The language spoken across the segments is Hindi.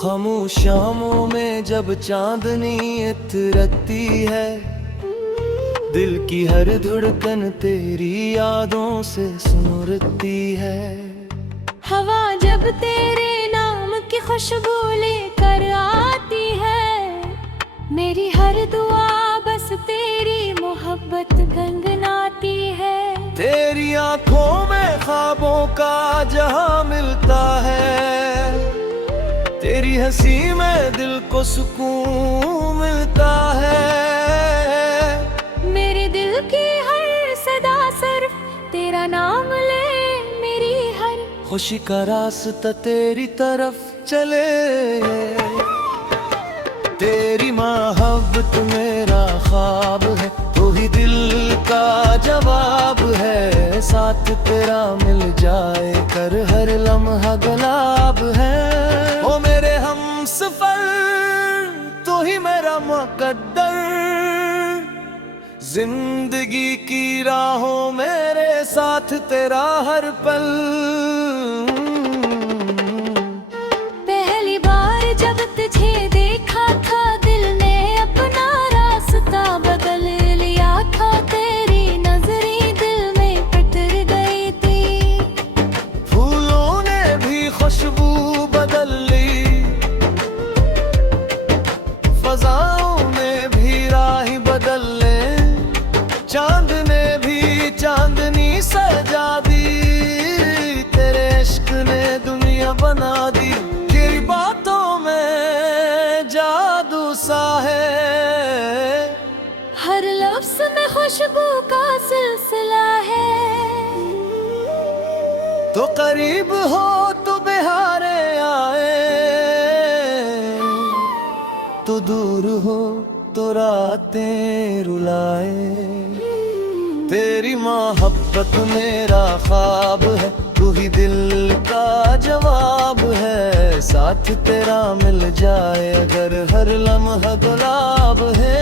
खामोश शामों में जब चांदनी इतरती है, दिल की हर धड़कन तेरी यादों से सुनती है। हवा जब तेरे नाम की खुशबू लेकर आती है, मेरी हर दुआ बस तेरी मोहब्बत गनगनाती है। तेरी आंखों में ख्वाबों का जहां मिलता है, तेरी हंसी में दिल को सुकून मिलता है। मेरे दिल की हर सदा सिर्फ तेरा नाम ले, मेरी हर खुशी का रास्ता तेरी तरफ चले। तेरी मोहब्बत मेरा ख्वाब है, तू ही दिल का जवाब है। साथ तेरा मिल जाए कर हर लम्हा गुलाब है। ओ मेरे हमसफर तू ही मेरा मुकद्दर, जिंदगी की राहों मेरे साथ तेरा हर पल। पहली बार जब तुझे देखा था, दिल ने अपना रास्ता बदल लिया था। तेरी नजरें दिल में पिटर गई थी, फूलों ने भी खुशबू बदल ली, फजाओं ने भी राह बदल ले। चांद ने भी चांदनी सजा दी, तेरे इश्क ने दुनिया बना दी। तेरी बातों में जादू सा है, हर लफ्ज में खुशबू का सिलसिला है। तो करीब हो तो बहारे आए, तो दूर हो तो रातें रुलाए। तेरी मोहब्बत मेरा ख्वाब है, तू ही दिल का जवाब है। साथ तेरा मिल जाए अगर हर लम्हा गुलाब है।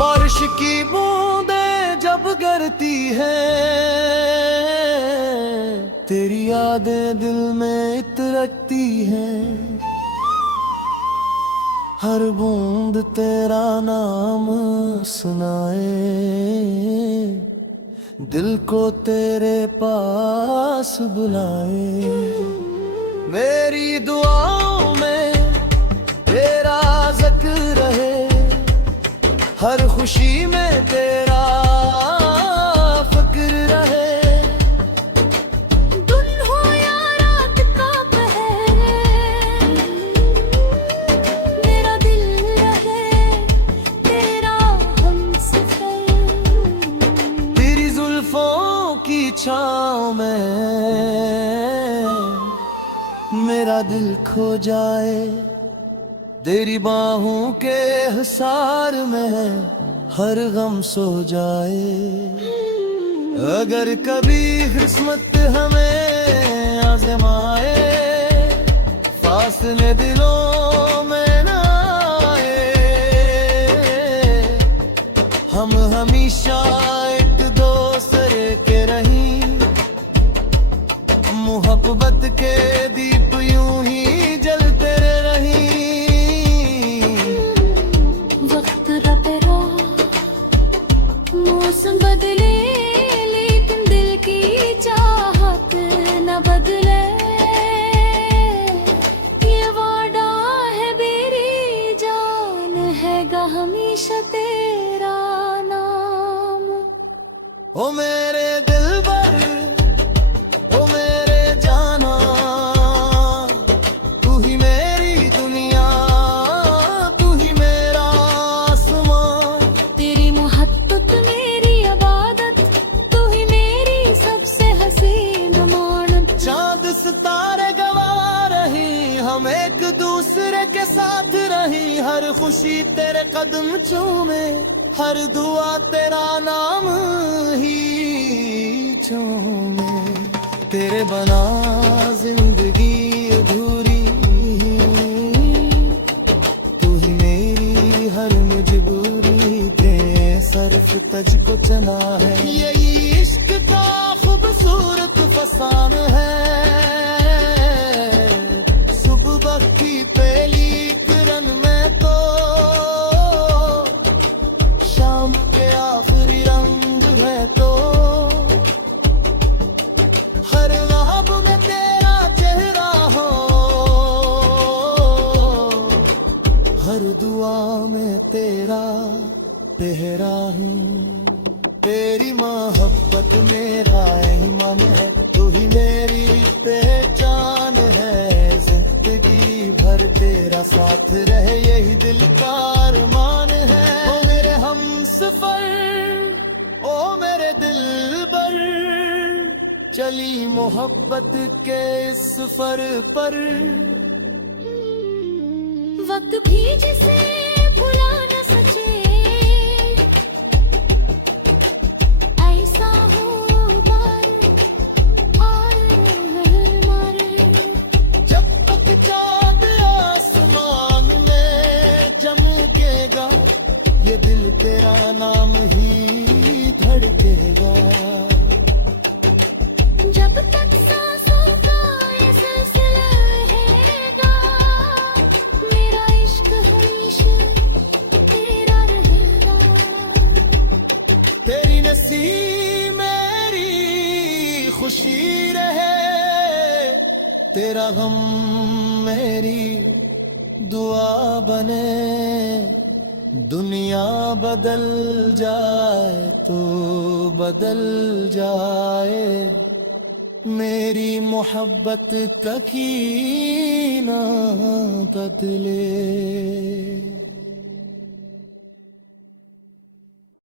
बारिश की बूंदें जब गिरती हैं, तेरी यादें दिल में इतरती हैं। हर बूंद तेरा नाम सुनाए, दिल को तेरे पास बुलाए। मेरी दुआओं में तेरा जिक्र रहे, हर खुशी में तेरा फिक्र रहे। दिन हो या रात का पहर, मेरा दिल रहे तेरा हमसफर। तेरी जुल्फों की छाँव में मेरा दिल खो जाए, तेरी बाहों के हिसार में हर गम सो जाए। अगर कभी किस्मत हमें आज़माए, फासले दिलों में न आए। हम हमेशा एक दूसरे के रहीं, मोहब्बत के दीप यूं ही जलते रहीं। मौसम बदले लेकिन दिल की चाहत न बदले। ये वादा है मेरी जान हैगा हमेशा तेरा नाम। ओ मेरे दिलबर, ओ मेरे जाना, साथ रही हर खुशी तेरे कदम चूमे, हर दुआ तेरा नाम ही चूमे। तेरे बना जिंदगी अधूरी, तू ही मेरी हर मजबूरी, बेसर्फ तुझको चना है। यही इश्क का खूबसूरत फसान है, सुबह की पहली किरण में तो शाम के आखिरी रंग है। तो हर ख्वाब में तेरा चेहरा हो, हर दुआ में तेरा पहरा हूँ। तेरी मोहब्बत मेरा ईमान है, तू ही मेरी पहचान है। जिंदगी भर तेरा साथ रहे यही दिल का अरमान है। ओ मेरे हमसफर, ओ मेरे दिलबर, चली मोहब्बत के इस सफर पर। वक्त भी जिसे भुला न सके, ऐसा हो बार और मारे। जब तक चांद आसमान में चमकेगा, ये दिल तेरा नाम ही धड़केगा। जब तक सांसों का ये सिलसिला रहेगा, मेरा इश्क हमेशा तेरा रहेगा। तेरी नसीब मेरी खुशी रहे, तेरा गम मेरी दुआ बने। दुनिया बदल जाए तो बदल जाए, मेरी मोहब्बत कभी ना बदले।